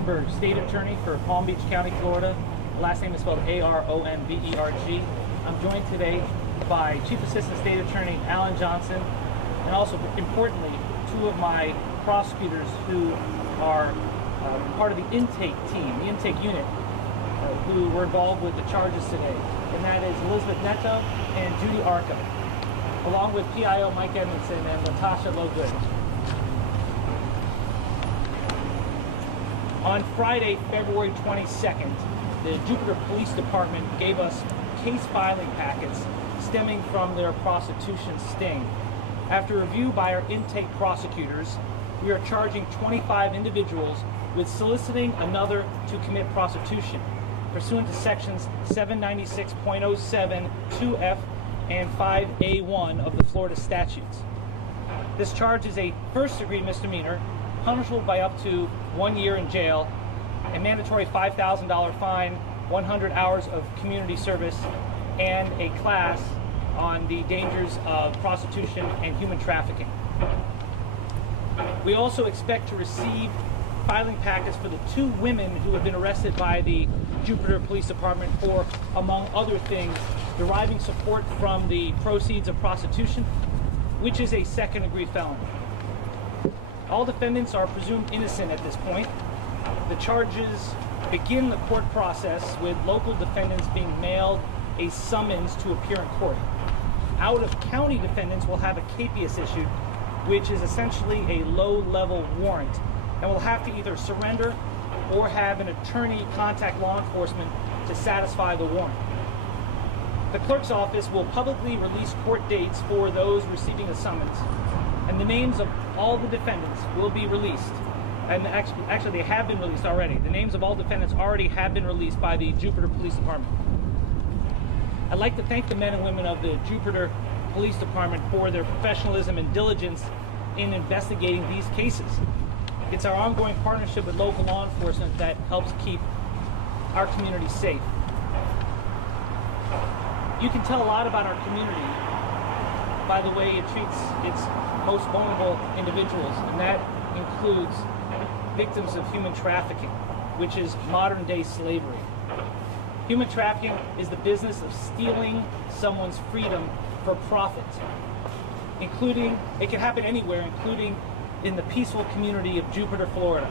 Aronberg, State Attorney for Palm Beach County, Florida. The last name is spelled A-R-O-N-B-E-R-G. I'm joined today by Chief Assistant State Attorney Alan Johnson, and also, importantly, two of my prosecutors who are part of the intake team, the intake unit, who were involved with the charges today. And that is Elizabeth Neto and Judy Arco, along with PIO Mike Edmondson and Latasha Logood. On Friday, February 22nd, the Jupiter Police Department gave us case filing packets stemming from their prostitution sting. After review by our intake prosecutors, we are charging 25 individuals with soliciting another to commit prostitution, pursuant to sections 796.07, 2F, and 5A1 of the Florida statutes. This charge is a first-degree misdemeanor, punishable by up to 1 year in jail, a mandatory $5,000 fine, 100 hours of community service, and a class on the dangers of prostitution and human trafficking. We also expect to receive filing packets for the two women who have been arrested by the Jupiter Police Department for, among other things, deriving support from the proceeds of prostitution, which is a second-degree felony. All defendants are presumed innocent at this point. The charges begin the court process with local defendants being mailed a summons to appear in court. Out-of-county defendants will have a capias issued, which is essentially a low-level warrant, and will have to either surrender or have an attorney contact law enforcement to satisfy the warrant. The clerk's office will publicly release court dates for those receiving a summons, and the names of all the defendants will be released. And actually they have been released already. The names of all defendants already have been released by the Jupiter Police Department. I'd like to thank the men and women of the Jupiter Police Department for their professionalism and diligence in investigating these cases. It's our ongoing partnership with local law enforcement that helps keep our community safe. You can tell a lot about our community by the way it treats its most vulnerable individuals, and that includes victims of human trafficking, which is modern-day slavery. Human trafficking is the business of stealing someone's freedom for profit, including, it can happen anywhere, including in the peaceful community of Jupiter, Florida.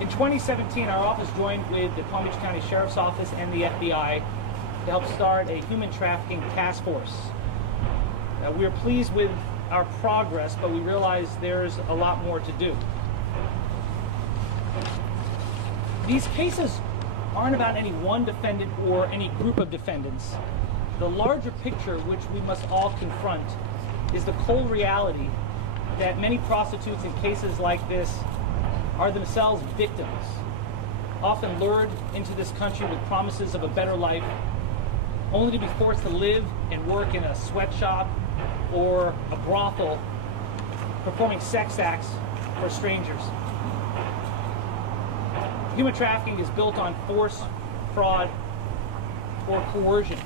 In 2017, our office joined with the Palm Beach County Sheriff's Office and the FBI to help start a human trafficking task force. We are pleased with our progress, but we realize there's a lot more to do. These cases aren't about any one defendant or any group of defendants. The larger picture, which we must all confront, is the cold reality that many prostitutes in cases like this are themselves victims, often lured into this country with promises of a better life, only to be forced to live and work in a sweatshop or a brothel, performing sex acts for strangers. Human trafficking is built on force, fraud, or coercion.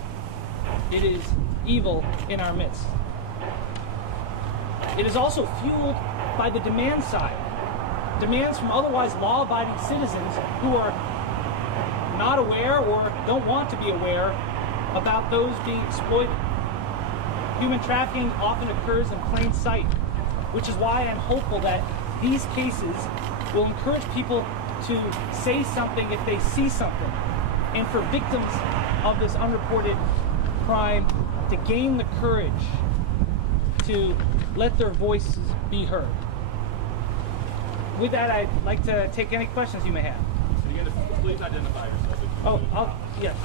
It is evil in our midst. It is also fueled by the demand side. Demands from otherwise law-abiding citizens who are not aware or don't want to be aware about those being exploited. Human trafficking often occurs in plain sight, which is why I'm hopeful that these cases will encourage people to say something if they see something, and for victims of this unreported crime to gain the courage to let their voices be heard. With that, I'd like to take any questions you may have. So you're going to please identify yourself. Yes.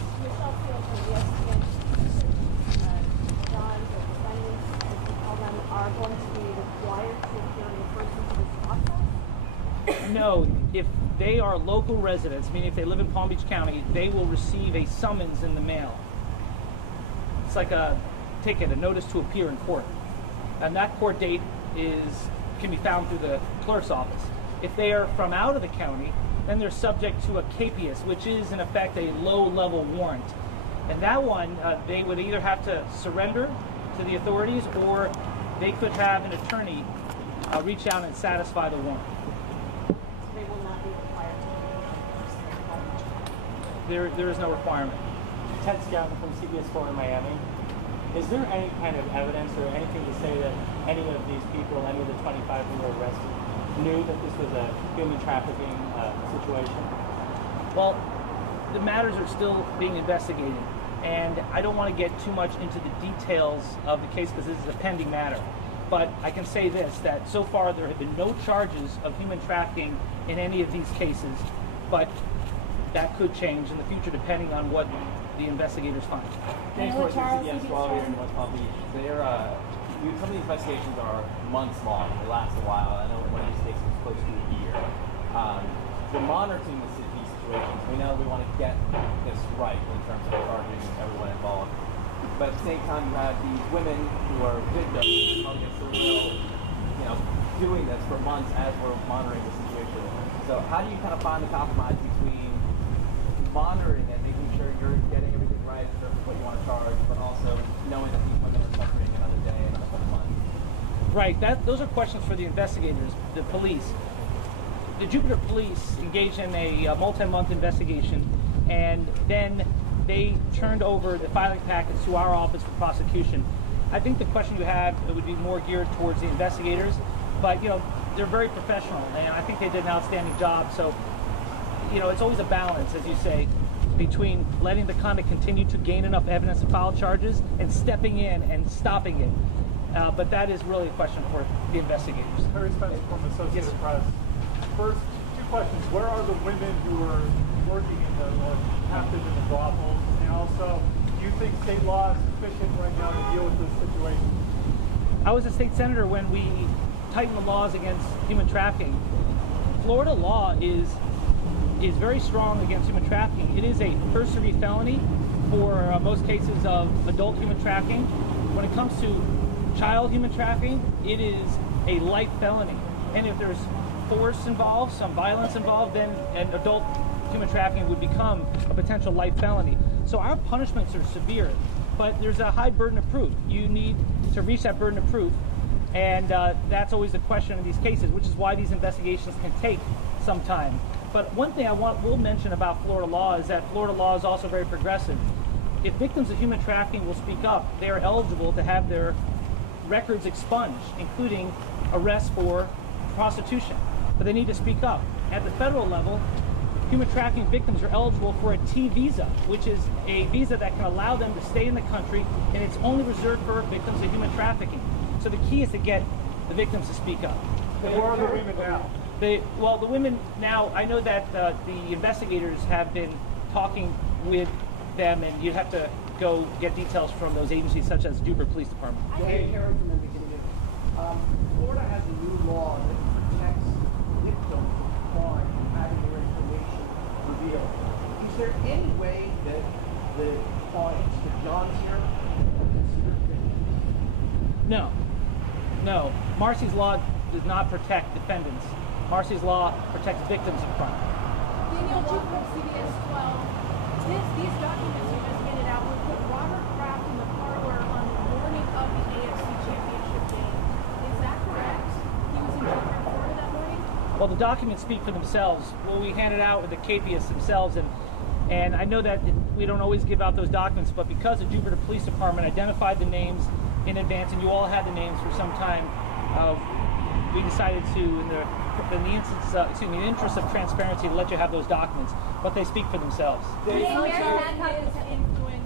Are going to be required to appear in person to this process? No, if they are local residents, meaning if they live in Palm Beach County, they will receive a summons in the mail. It's like a ticket, a notice to appear in court. And that court date can be found through the clerk's office. If they are from out of the county, then they're subject to a capias, which is in effect a low-level warrant. And that one, they would either have to surrender to the authorities, or they could have an attorney reach out and satisfy the warrant. They will not be There is no requirement. Ted Scouten from CBS4 in Miami. Is there any kind of evidence or anything to say that any of these people, any of the 25 who were arrested, knew that this was a human trafficking situation? Well, the matters are still being investigated, and I don't want to get too much into the details of the case because this is a pending matter. But I can say this, that so far there have been no charges of human trafficking in any of these cases, but that could change in the future depending on what the investigators find. James Forrest from CBS 12 here in West Palm Beach. Some of these investigations are months long. They last a while. I know one of these cases was close to a year. We're monitoring these situations. We know we want to get this right in terms of charging everyone involved. But at the same time, you have these women who are victims against their will, doing this for months as we're monitoring the situation. So how do you kind of find the compromise between monitoring and making sure you're getting everything right in terms of what you want to charge, but also knowing that these women are suffering another day, another month? Right. Those are questions for the investigators, the police. The Jupiter Police engaged in a multi-month investigation, and then they turned over the filing packets to our office for prosecution. I think the question you have would be more geared towards the investigators, but they're very professional, and I think they did an outstanding job. So, it's always a balance, as you say, between letting the conduct continue to gain enough evidence to file charges and stepping in and stopping it. But that is really a question for the investigators. Harry Spencer from Associated Press. First, two questions. Where are the women who are working or captive in the brothels? And also, do you think state law is sufficient right now to deal with this situation? I was a state senator when we tightened the laws against human trafficking. Florida law is very strong against human trafficking. It is a first-degree felony for most cases of adult human trafficking. When it comes to child human trafficking, it is a light felony. And if there's force involved, some violence involved, then an adult human trafficking would become a potential light felony. So our punishments are severe, but there's a high burden of proof. You need to reach that burden of proof, and that's always the question in these cases, which is why these investigations can take some time. But one thing will mention about Florida law is that Florida law is also very progressive. If victims of human trafficking will speak up, they are eligible to have their records expunged, including arrests for prostitution. But they need to speak up. At the federal level, human trafficking victims are eligible for a T visa, which is a visa that can allow them to stay in the country, and it's only reserved for victims of human trafficking. So the key is to get the victims to speak up. Where are the women now? The women now, I know that the investigators have been talking with them, and you'd have to go get details from those agencies such as Jupiter Police Department. Hey, Karen from the beginning. Florida has a new law that protects victims of crime from having their information revealed. Is there any way that the clients, the Johns here, are considered victims? No. Marcy's law does not protect defendants. Marcy's law protects victims of crime. Daniel Chu from CBS 12. These documents you just handed out will put Robert Kraft in the parlor on the morning of the AFC Championship game. Is that correct? He was in Jupiter, Florida that morning? Well, the documents speak for themselves. Well, we handed out with the KPS themselves, and I know that we don't always give out those documents, but because the Jupiter Police Department identified the names in advance, and you all had the names for some time, we decided to, in the interest of transparency, to let you have those documents, but they speak for themselves. His influence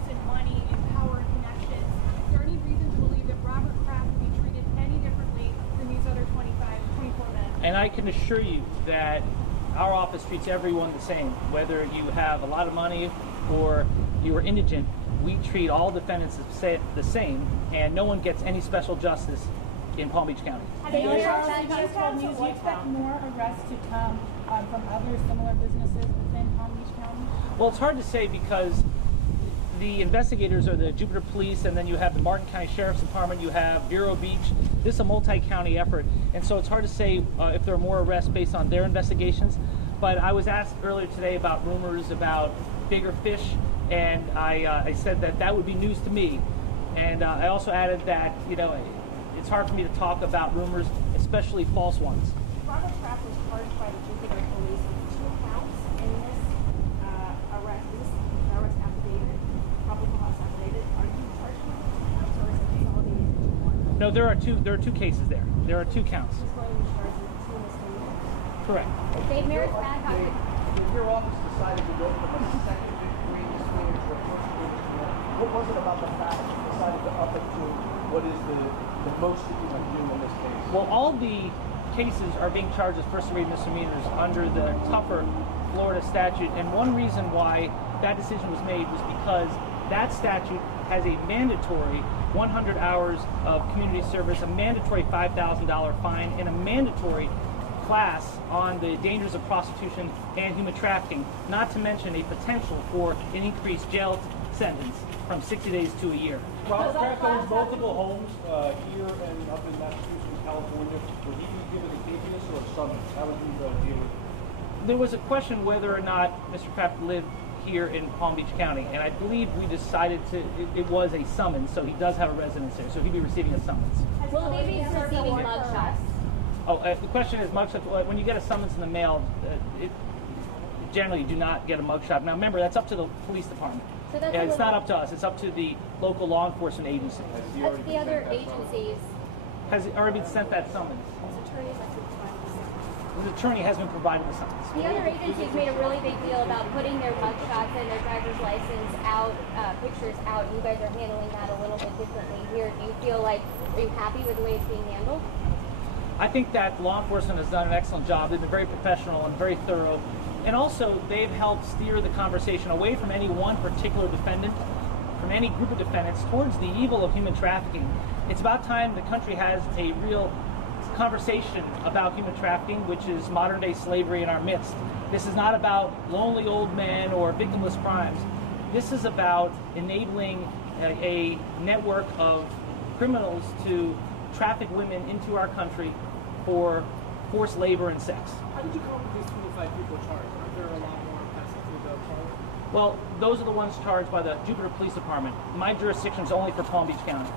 and money and power and connections. Is there any reason to believe that Robert Kraft would be treated any differently than these other 24 men? And I can assure you that our office treats everyone the same, whether you have a lot of money or you are indigent. We treat all defendants the same, and no one gets any special justice in Palm Beach County. Do you expect more arrests to come from other similar businesses within Palm Beach County? Well, it's hard to say because the investigators are the Jupiter Police, and then you have the Martin County Sheriff's Department, you have Vero Beach. This is a multi-county effort, and so it's hard to say if there are more arrests based on their investigations. But I was asked earlier today about rumors about bigger fish, and I said that would be news to me. And I also added that, it's hard for me to talk about rumors, especially false ones. Robert Kraft was charged by the Jupiter Police with 2 counts in this arrest. Is this No, there are two cases there. There are 2 counts. He's going to be charged with 2 misdemeanors. Correct. Dave Merritt's back on it. If your office decided to go from a second degree misdemeanor to a first degree misdemeanor, what was it about the fact that you decided to up it to what is the most that you can do in this case? Well, all the cases are being charged as first-degree misdemeanors under the tougher Florida statute, and one reason why that decision was made was because that statute has a mandatory 100 hours of community service, a mandatory $5,000 fine, and a mandatory class on the dangers of prostitution and human trafficking, not to mention a potential for an increased jail sentence from 60 days to a year. Robert Kraft owns multiple homes here and up in Massachusetts and California. Would he be given a habeas or a summons? How would you deal with it? There was a question whether or not Mr. Kraft lived here in Palm Beach County, and I believe we decided it was a summons, so he does have a residence there, so he'd be receiving a summons. Will they be receiving mugshots? Oh, the question is mugshot. When you get a summons in the mail, generally you do not get a mugshot. Now remember, that's up to the police department. So that's It's not up to us. It's up to the local law enforcement agency. That's the other agencies. Has already been sent that summons. His attorney has been provided the summons. The other agencies made a really big deal about putting their mugshots and their driver's license out, pictures out. You guys are handling that a little bit differently here. Do you feel like, are you happy with the way it's being handled? I think that law enforcement has done an excellent job. They've been very professional and very thorough. And also, they've helped steer the conversation away from any one particular defendant, from any group of defendants, towards the evil of human trafficking. It's about time the country has a real conversation about human trafficking, which is modern-day slavery in our midst. This is not about lonely old men or victimless crimes. This is about enabling a network of criminals to traffic women into our country for forced labor and sex. How did you come up with these 25 people charged? Aren't there a lot more passing through the charge? Well, those are the ones charged by the Jupiter Police Department. My jurisdiction is only for Palm Beach County.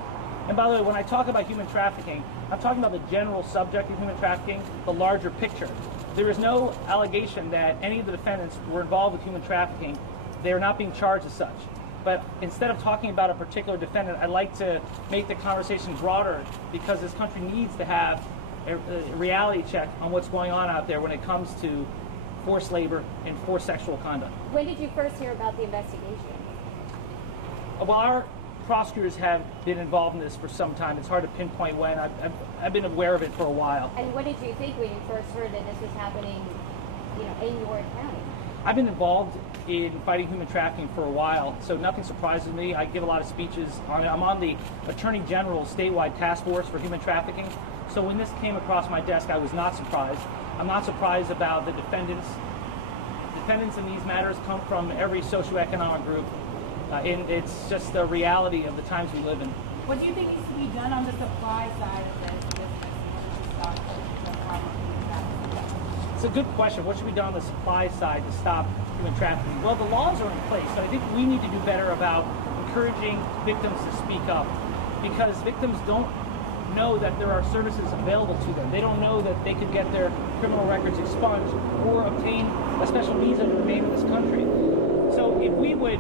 And by the way, when I talk about human trafficking, I'm talking about the general subject of human trafficking, the larger picture. There is no allegation that any of the defendants were involved with human trafficking. They are not being charged as such. But instead of talking about a particular defendant, I'd like to make the conversation broader, because this country needs to have a reality check on what's going on out there when it comes to forced labor and forced sexual conduct. When did you first hear about the investigation? Well, our prosecutors have been involved in this for some time. It's hard to pinpoint when. I've been aware of it for a while. And what did you think when you first heard that this was happening, in your county? I've been involved in fighting human trafficking for a while, so nothing surprises me. I give a lot of speeches. I'm on the Attorney General's statewide task force for human trafficking. So when this came across my desk, I was not surprised. I'm not surprised about the defendants. Defendants in these matters come from every socioeconomic group. And it's just the reality of the times we live in. What do you think needs to be done on the supply side of this business in order to stop the problem of human trafficking? It's a good question. What should be done on the supply side to stop human trafficking? Well, the laws are in place, but I think we need to do better about encouraging victims to speak up, because victims don't know that there are services available to them. They don't know that they could get their criminal records expunged or obtain a special visa to remain in this country. So if we would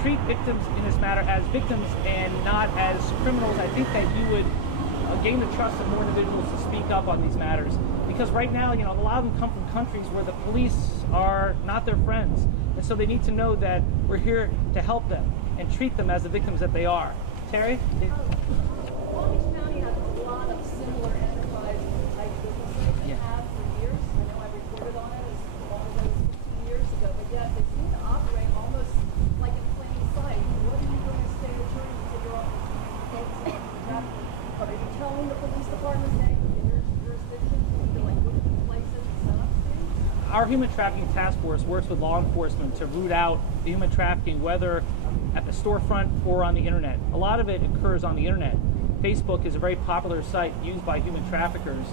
treat victims in this matter as victims and not as criminals, I think that you would gain the trust of more individuals to speak up on these matters. Because right now, a lot of them come from countries where the police are not their friends. And so they need to know that we're here to help them and treat them as the victims that they are. Terry? Palm Beach County has a lot of similar enterprise type businesses they have for years. I know I reported on it as long as 15 years ago, but yet they seem to operate almost like in plain sight. What are you going to say to attorneys if you're focusing on trafficking? Are you telling the police department, hey, in your jurisdiction, you're like, look at these places and set up to? Our human trafficking task force works with law enforcement to root out the human trafficking, whether at the storefront or on the internet. A lot of it occurs on the internet. Facebook is a very popular site used by human traffickers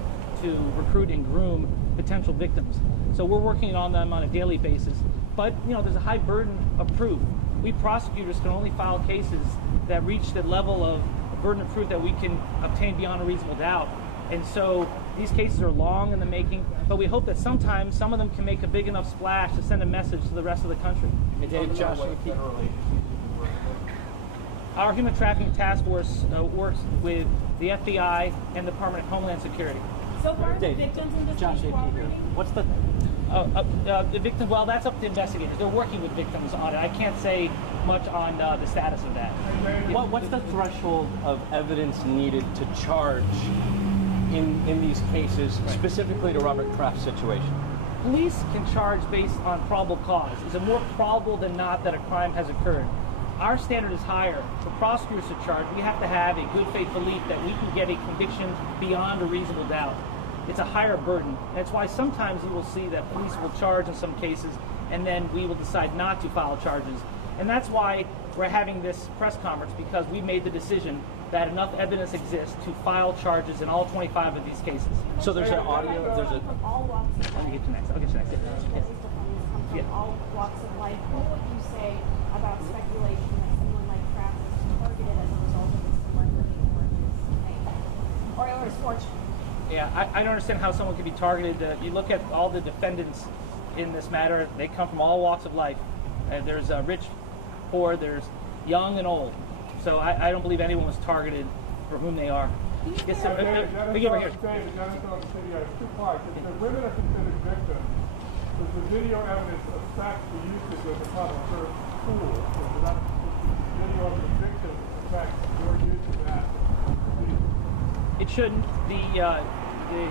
to recruit and groom potential victims. So we're working on them on a daily basis. But, there's a high burden of proof. We prosecutors can only file cases that reach the level of burden of proof that we can obtain beyond a reasonable doubt. And so these cases are long in the making, but we hope that sometimes some of them can make a big enough splash to send a message to the rest of the country. Hey, Dave, Josh, Our human trafficking task force works with the FBI and the Department of Homeland Security. So far, the victims in this case cooperating? What's the The victim, well, that's up to investigators. They're working with victims on it. I can't say much on the status of that. what's the threshold of evidence needed to charge in these cases, specifically to Robert Kraft's situation? Police can charge based on probable cause. Is it more probable than not that a crime has occurred? Our standard is higher. For prosecutors to charge, we have to have a good faith belief that we can get a conviction beyond a reasonable doubt. It's a higher burden. That's why sometimes you will see that police will charge in some cases, and then we will decide not to file charges. And that's why we're having this press conference, because we made the decision that enough evidence exists to file charges in all 25 of these cases. So there's an audio, there's a... From all walks of Let me life. get you next. I'll get you next. That these defendants come from Yeah. all walks of life. What would you say about speculation that someone like Kraft is targeted as a result of his celebrity or his fame or his fortune? Yeah, I don't understand how someone could be targeted. You look at all the defendants in this matter, they come from all walks of life. There's rich, poor, there's young and old. So I don't believe anyone was targeted for whom they are. Yes, sir. We get over here. David, Genesis City has two parts. If the women are considered victims, does the video evidence affect the usage of the public service tool? So does that video of the victim affect your use of that? It shouldn't. The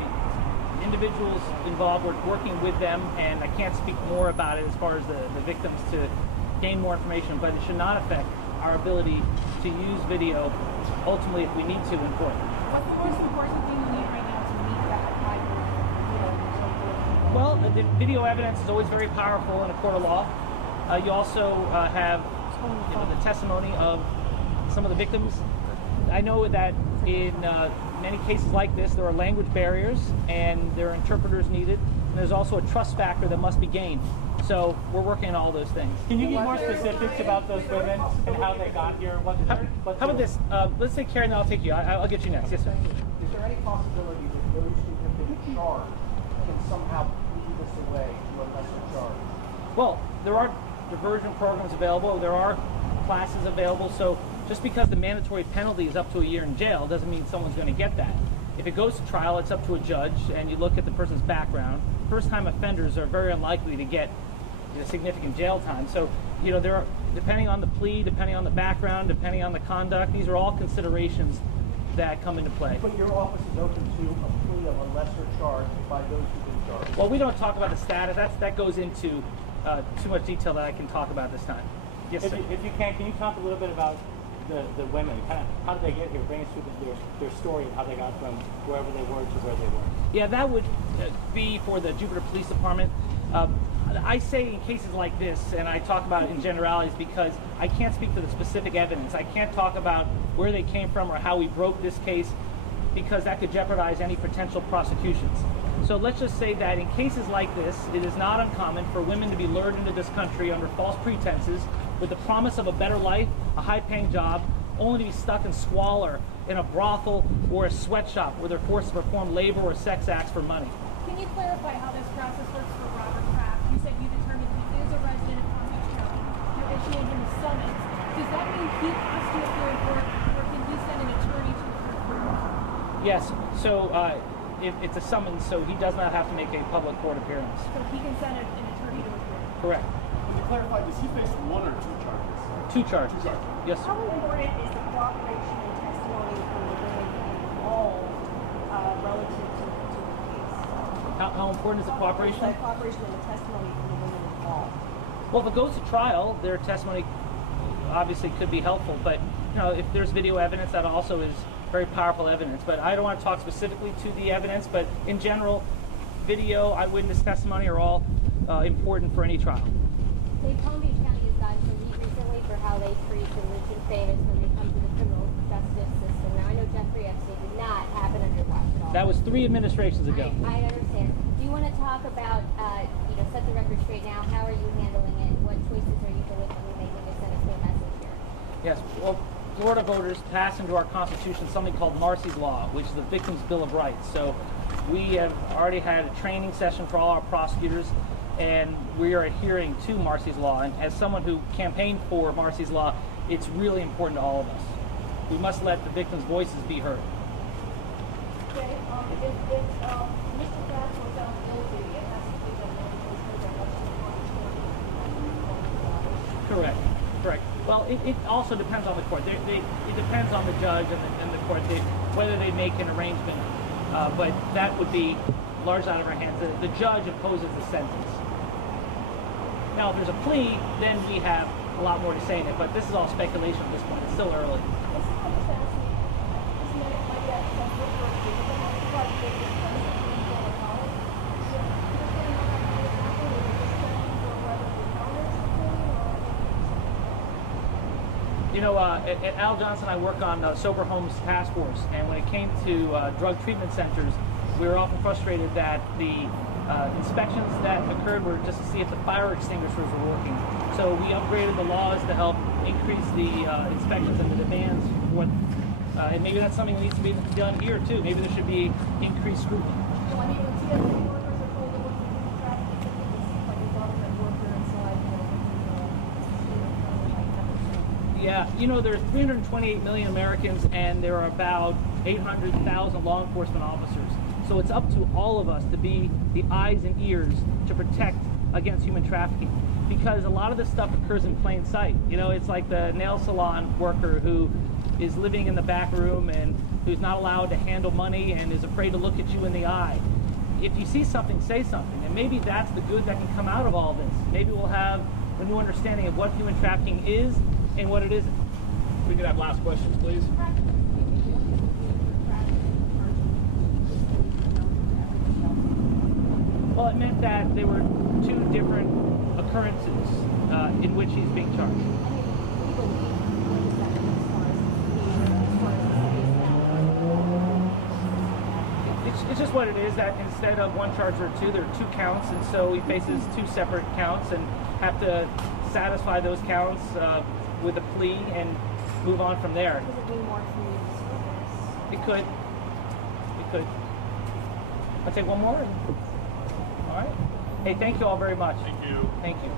individuals involved were working with them, and I can't speak more about it as far as the victims to gain more information, but it should not affect our ability to use video ultimately if we need to in court. What's the most important thing you need right now to meet that high? Well, the video evidence is always very powerful in a court of law. You also have the testimony of some of the victims. I know that in many cases like this, there are language barriers and there are interpreters needed. And there's also a trust factor that must be gained. So we're working on all those things. Can you give more specifics about those women and how they got here? How about this? Let's take Karen, and I'll take you. I'll get you next. Yes, sir. Is there any possibility that those who have been charged can somehow lead this away to a lesser charge? Well, there are diversion programs available. There are classes available. So just because the mandatory penalty is up to a year in jail doesn't mean someone's going to get that. If it goes to trial, it's up to a judge, and you look at the person's background. First-time offenders are very unlikely to get significant jail time. So, there are, depending on the plea, depending on the background, depending on the conduct, these are all considerations that come into play. But your office is open to a plea of a lesser charge by those who've been charged. Well, we don't talk about the status. That goes into too much detail that I can talk about this time. Yes, sir. If you can you talk a little bit about the women? Kind of how did they get here? Bring us through their story and how they got from wherever they were to where they were. Yeah, that would be for the Jupiter Police Department. I say in cases like this, and I talk about it in generalities because I can't speak to the specific evidence. I can't talk about where they came from or how we broke this case because that could jeopardize any potential prosecutions. So let's just say that in cases like this, it is not uncommon for women to be lured into this country under false pretenses with the promise of a better life, a high-paying job, only to be stuck in squalor in a brothel or a sweatshop where they're forced to perform labor or sex acts for money. Can you clarify how this process works for Robert Kraft? You said you determined he is a resident of Palm Beach County. You're issuing him a summons. Does that mean he has to appear in court, or can he send an attorney to appear in court? Yes, so it's a summons, so he does not have to make a public court appearance. So he can send an attorney to appear. Correct. Can you clarify, does he face one or two charges? Two charges. Yes, sir. How important is the cooperation and testimony from the women involved relative to the case? How important is the cooperation? The cooperation and the testimony from the women involved. Well, if it goes to trial, their testimony obviously could be helpful, but if there's video evidence, that also is very powerful evidence. But I don't want to talk specifically to the evidence, but in general, video, eyewitness testimony are all important for any trial. Palm Beach County has gotten some heat recently for how they treat the rich and famous when they come to the criminal justice system. Now, I know Jeffrey Epstein did not happen under watch at all. That was 3 administrations ago. I understand. Do you want to talk about, set the record straight now? How are you handling it? What choices are you deliberately making to send a clear message here? Yes, well, Florida voters passed into our Constitution something called Marcy's Law, which is the Victim's Bill of Rights. So we have already had a training session for all our prosecutors, and we are adhering to Marcy's Law. And as someone who campaigned for Marcy's Law, it's really important to all of us. We must let the victims' voices be heard. Okay, if Mr. Kraft was found guilty, it has to be that Correct. Correct. Well, it also depends on the court. It depends on the judge and the court whether they make an arrangement. But that would be largely out of our hands. The judge imposes the sentence. Now, if there's a plea, then we have a lot more to say in it. But this is all speculation at this point. It's still early. You know, at Al Johnson, I work on Sober Homes Task Force, and when it came to drug treatment centers, we were often frustrated that the inspections that occurred were just to see if the fire extinguishers were working. So we upgraded the laws to help increase the inspections and the demands for them. And maybe that's something that needs to be done here too. Maybe there should be increased scrutiny. Well, I mean, when TSA workers are told that when we do trafficking, it seems like a government worker inside, Yeah, you know, there's 328 million Americans, and there are about 800,000 law enforcement officers. So it's up to all of us to be the eyes and ears to protect against human trafficking, because a lot of this stuff occurs in plain sight. You know, it's like the nail salon worker who is living in the back room and who's not allowed to handle money and is afraid to look at you in the eye. If you see something, say something, and maybe that's the good that can come out of all this. Maybe we'll have a new understanding of what human trafficking is and what it isn't. We can have last questions, please. Well, it meant that there were two different occurrences in which he's being charged. It's just what it is, that instead of one charge or two, there are two counts, and so he faces two separate counts and have to satisfy those counts with a plea and move on from there. Does it mean more for you? It could. It could. I'll take one more. All right. Hey, thank you all very much. Thank you. Thank you.